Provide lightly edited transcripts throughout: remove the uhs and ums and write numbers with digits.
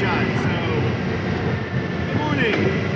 shot. So, good morning.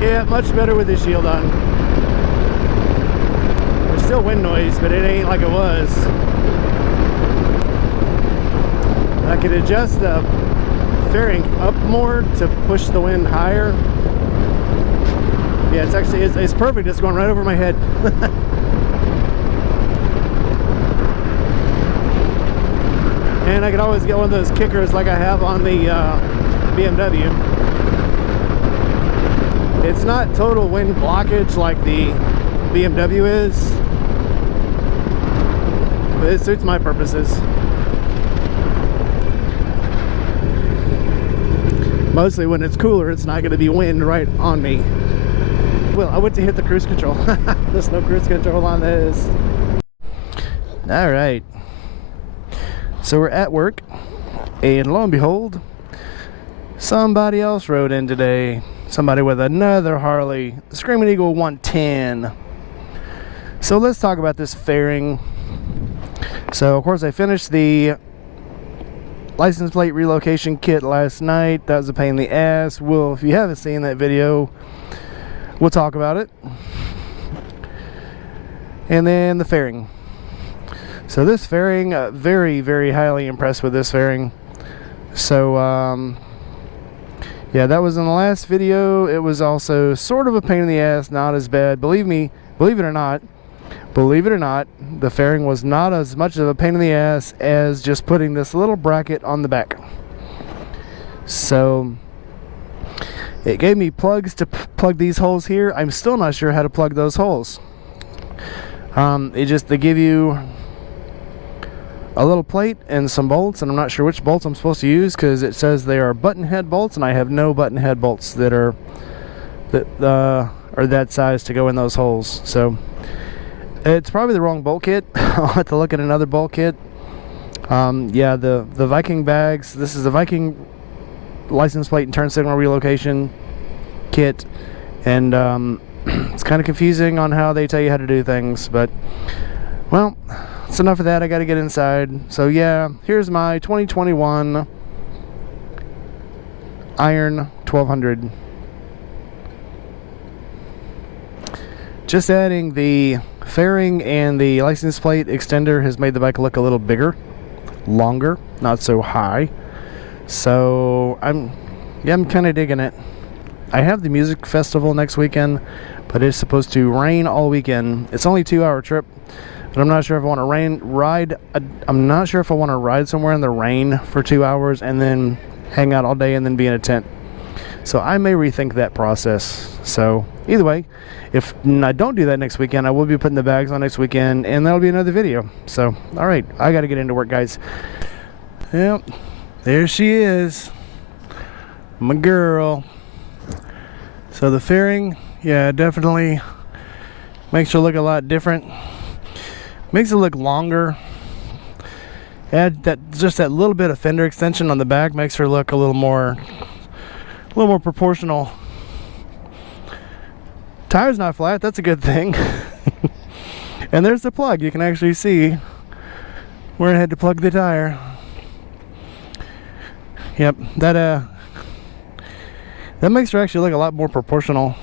Yeah, much better with the shield on. There's still wind noise, but it ain't like it was. I could adjust the fairing up more to push the wind higher. Yeah, it's actually, it's perfect. It's going right over my head. And I could always get one of those kickers like I have on the BMW. It's not total wind blockage like the BMW is, but it suits my purposes. Mostly when it's cooler, it's not going to be wind right on me. Well, I went to hit the cruise control. There's no cruise control on this. All right. So we're at work, and lo and behold, somebody else rode in today. Somebody with another Harley, Screaming Eagle 110. So let's talk about this fairing. So of course I finished the license plate relocation kit last night. That was a pain in the ass. Well, if you haven't seen that video, we'll talk about it. And then the fairing. So this fairing, very, very highly impressed with this fairing. So yeah, that was in the last video. It was also sort of a pain in the ass, not as bad. Believe me, believe it or not, the fairing was not as much of a pain in the ass as just putting this little bracket on the back. So it gave me plugs to plug these holes here. I'm still not sure how to plug those holes. They give you a little plate and some bolts, and I'm not sure which bolts I'm supposed to use because it says they are button head bolts, and I have no button head bolts that are that size to go in those holes. So it's probably the wrong bolt kit. I'll have to look at another bolt kit. Yeah, the Viking bags. This is the Viking license plate and turn signal relocation kit, and it's kind of confusing on how they tell you how to do things, but well, that's enough of that. I got to get inside. So yeah, here's my 2021 Iron 1200. Just adding the fairing and the license plate extender has made the bike look a little bigger, longer, not so high. So I'm kind of digging it. I have the music festival next weekend, but it's supposed to rain all weekend. It's only a 2-hour trip. But I'm not sure if I want to ride. I'm not sure if I want to ride somewhere in the rain for 2 hours and then hang out all day and then be in a tent. So I may rethink that process. So either way, if I don't do that next weekend, I will be putting the bags on next weekend, and that'll be another video. So all right, I got to get into work, guys. Yep, there she is, my girl. So the fairing, yeah, definitely makes her look a lot different. Makes it look longer. Add that little bit of fender extension on the back makes her look a little more proportional. Tire's not flat, that's a good thing. And there's the plug. You can actually see where I had to plug the tire. Yep, that makes her actually look a lot more proportional.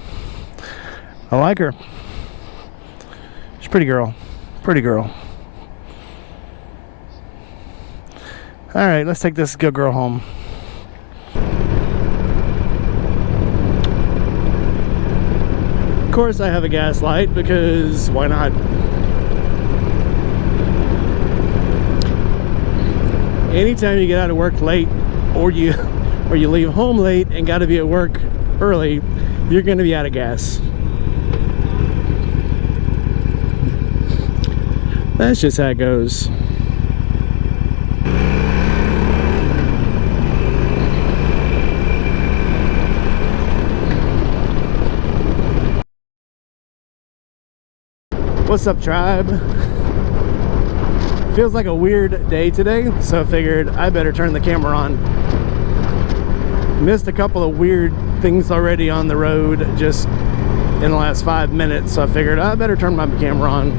I like her. She's a pretty girl. Pretty girl. Alright, let's take this good girl home. Of course I have a gas light because why not? Anytime you get out of work late or you leave home late and got to be at work early, you're going to be out of gas. That's just how it goes. What's up, tribe? Feels like a weird day today, so I figured I better turn the camera on. Missed a couple of weird things already on the road just in the last 5 minutes, so I figured I better turn my camera on,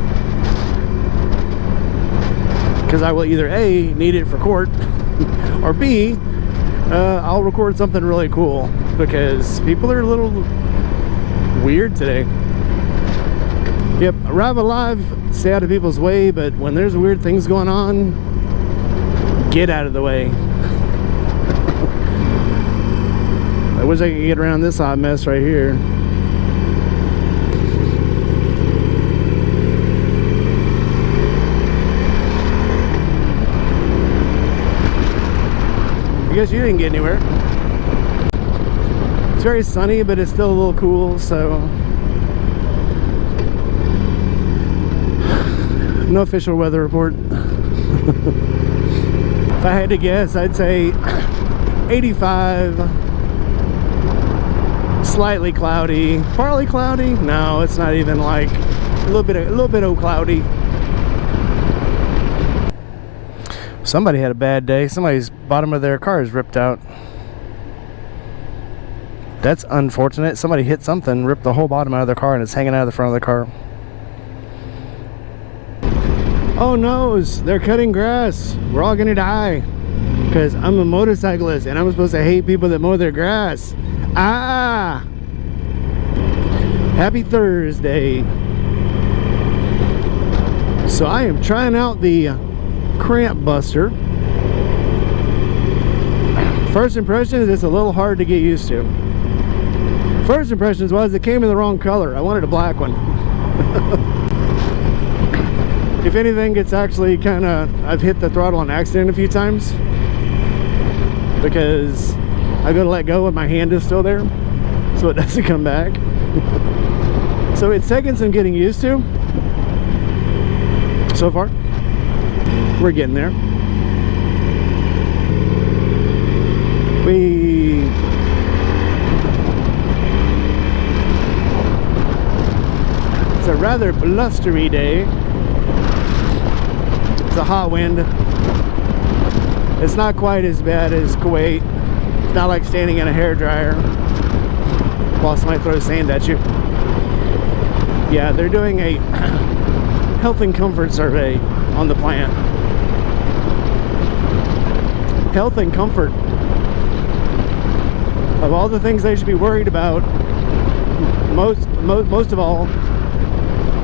because I will either A, need it for court, or B, I'll record something really cool, because people are a little weird today. Yep, arrive alive, stay out of people's way, but when there's weird things going on, get out of the way. I wish I could get around this hot mess right here. I guess you didn't get anywhere. It's very sunny, but it's still a little cool, so no official weather report. If I had to guess, I'd say 85, slightly cloudy, partly cloudy. No, it's not even, like a little bit of cloudy. Somebody had a bad day. Somebody's bottom of their car is ripped out. That's unfortunate. Somebody hit something, ripped the whole bottom out of their car, and it's hanging out of the front of the car. Oh no, they're cutting grass. We're all gonna die. Because I'm a motorcyclist and I'm supposed to hate people that mow their grass. Ah! Happy Thursday. So I am trying out the Cramp Buster. First impressions, it's a little hard to get used to. First impressions was it came in the wrong color. I wanted a black one. If anything, it's actually kind of, I've hit the throttle on accident a few times because I go to let go and my hand is still there, so it doesn't come back. So it's taken some getting used to. So far, we're getting there. It's a rather blustery day. It's a hot wind. It's not quite as bad as Kuwait. It's not like standing in a hairdryer while somebody throws sand at you. Yeah, they're doing a health and comfort survey on the plant. Health and comfort. Of all the things they should be worried about, most of all,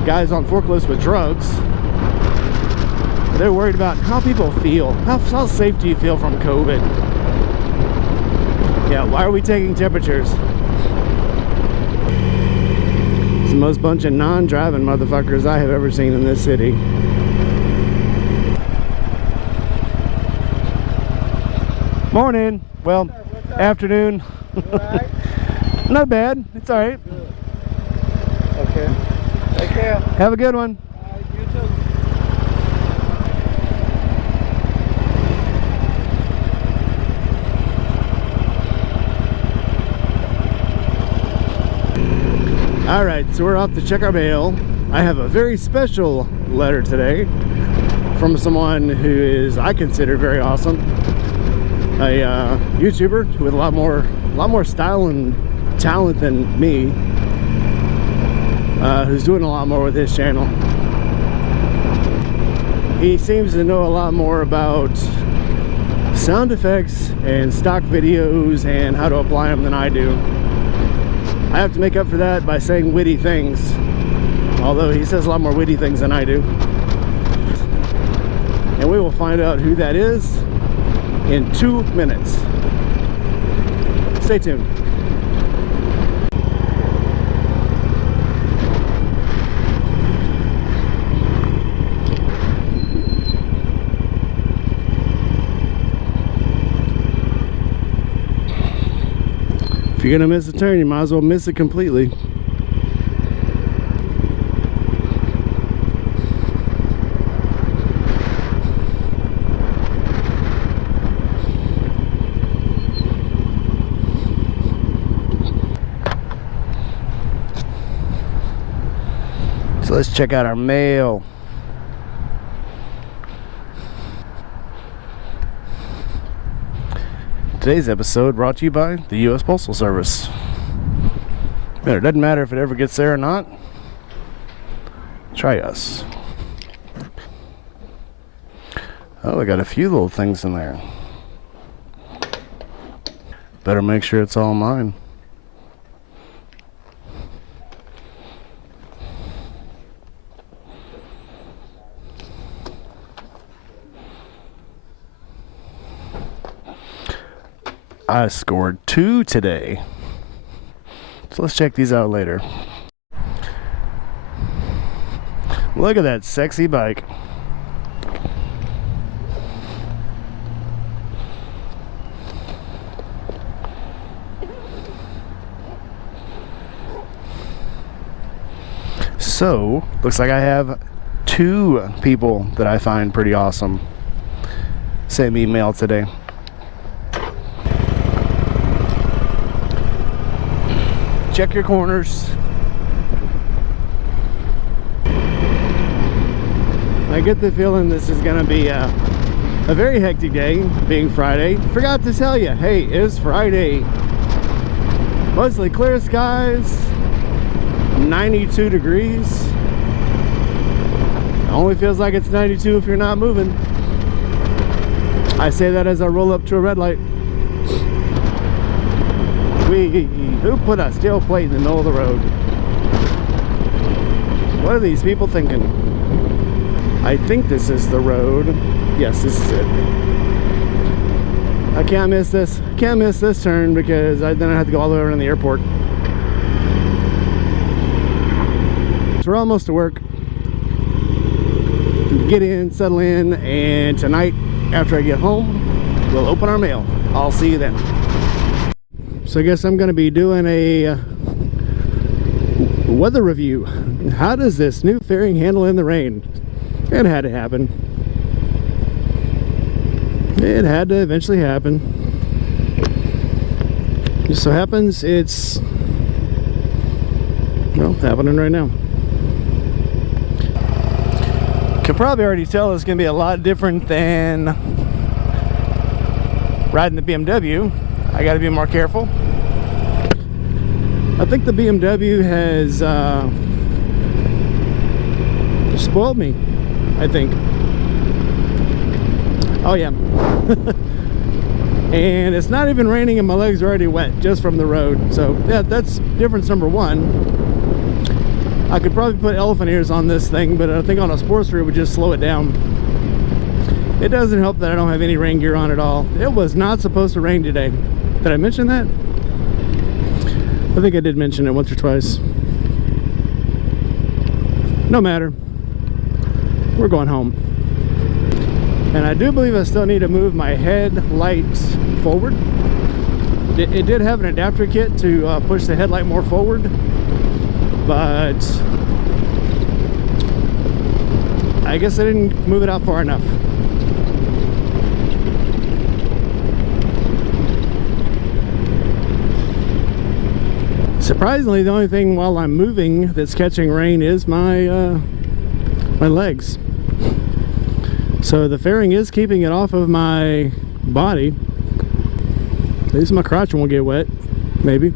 guys on forklifts with drugs, they're worried about how people feel. How safe do you feel from COVID? Yeah, why are we taking temperatures? It's the most bunch of non-driving motherfuckers I have ever seen in this city. Morning. Well, afternoon. Right? Not bad. It's all right. Okay. Take care. Have a good one. You too. All right, so we're off to check our mail. I have a very special letter today from someone who is, I consider, very awesome. A YouTuber with a lot more style and talent than me, who's doing a lot more with his channel. He seems to know a lot more about sound effects and stock videos and how to apply them than I do. I have to make up for that by saying witty things, although he says a lot more witty things than I do. And we will find out who that is in 2 minutes. Stay tuned. If you're gonna miss a turn, you might as well miss it completely. So let's check out our mail. Today's episode brought to you by the U.S. Postal Service. It doesn't matter if it ever gets there or not. Try us. Oh, I got a few little things in there. Better make sure it's all mine. I scored 2 today. So let's check these out later. Look at that sexy bike. So, looks like I have 2 people that I find pretty awesome sent me mail today. Check your corners. I get the feeling this is gonna be a very hectic day, being Friday. Forgot to tell you, hey, it's Friday. Mostly clear skies, 92 degrees. Only feels like it's 92 if you're not moving. I say that as I roll up to a red light. Who put a steel plate in the middle of the road? What are these people thinking? I think this is the road. Yes, this is it. I can't miss this. Can't miss this turn because then I have to go all the way around the airport. So we're almost to work. Get in, settle in, and tonight, after I get home, we'll open our mail. I'll see you then. So I guess I'm going to be doing a weather review. How does this new fairing handle in the rain? It had to happen. It had to eventually happen. Just so happens it's, well, happening right now. Can probably already tell it's going to be a lot different than riding the BMW. I got to be more careful. I think the BMW has spoiled me, I think. Oh yeah. And it's not even raining and my legs are already wet just from the road. So yeah, that's difference number 1. I could probably put elephant ears on this thing, but I think on a Sportster it would just slow it down. It doesn't help that I don't have any rain gear on at all. It was not supposed to rain today. Did I mention that? I think I did mention it once or twice. No matter. We're going home. And I do believe I still need to move my headlights forward. It did have an adapter kit to push the headlight more forward, but I guess I didn't move it out far enough. Surprisingly, the only thing while I'm moving that's catching rain is my my legs. So the fairing is keeping it off of my body. At least my crotch won't get wet. Maybe.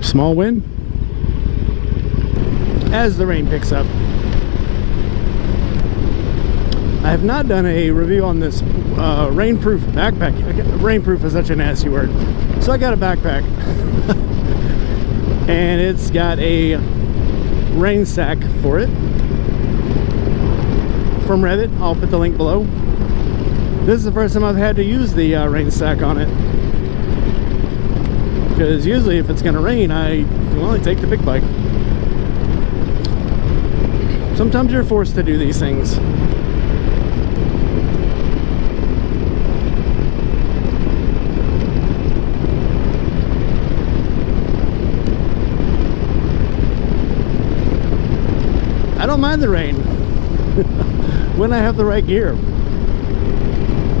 Small win. As the rain picks up. I have not done a review on this rainproof backpack. Rainproof is such a nasty word. So I got a backpack. And it's got a rain sack for it. From Rev-It. I'll put the link below. This is the first time I've had to use the rain sack on it. Because usually if it's going to rain, I take the big bike. Sometimes you're forced to do these things. I don't mind the rain when I have the right gear.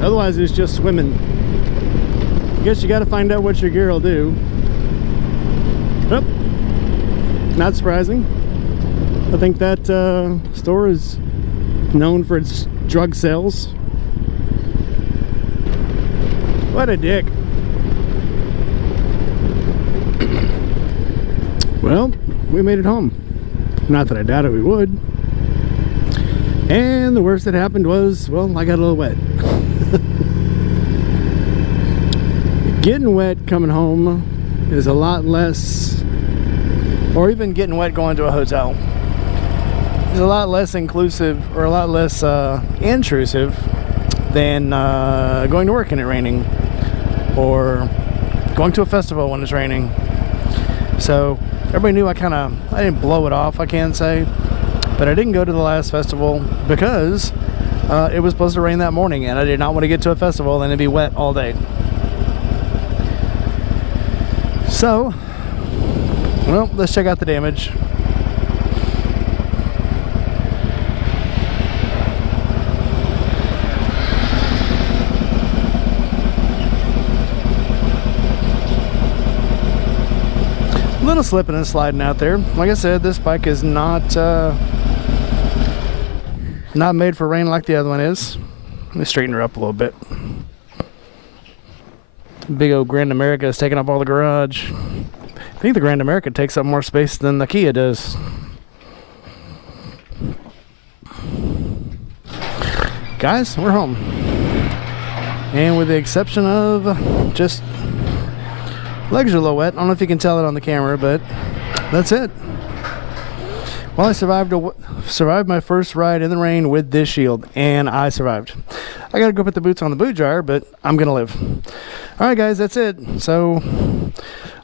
Otherwise it's just swimming. I guess you got to find out what your gear will do. Oh, not surprising. I think that store is known for its drug sales. What a dick. Well, we made it home. Not that I doubted we would. And the worst that happened was, well, I got a little wet. Getting wet coming home is a lot less, or even getting wet going to a hotel is a lot less inclusive, or a lot less intrusive than going to work and it raining, or going to a festival when it's raining. So everybody knew I didn't blow it off, I can't say, but I didn't go to the last festival because it was supposed to rain that morning, and I did not want to get to a festival and it'd be wet all day. So, well, let's check out the damage. A little slipping and sliding out there. Like I said, this bike is not made for rain like the other one is. Let me straighten her up a little bit. Big old Grand America is taking up all the garage. I think the Grand America takes up more space than the Kia does. Guys, we're home. And with the exception of just legs are a little wet. I don't know if you can tell it on the camera, but that's it. Well, I survived my first ride in the rain with this shield, and I survived. I gotta go put the boots on the boot dryer, but I'm gonna live. Alright guys, that's it. So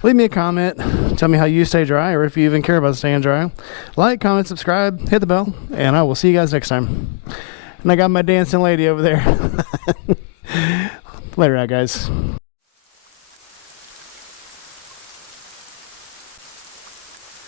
leave me a comment, tell me how you stay dry, or if you even care about staying dry. Like, comment, subscribe, hit the bell, and I will see you guys next time. And I got my dancing lady over there. Later out, guys.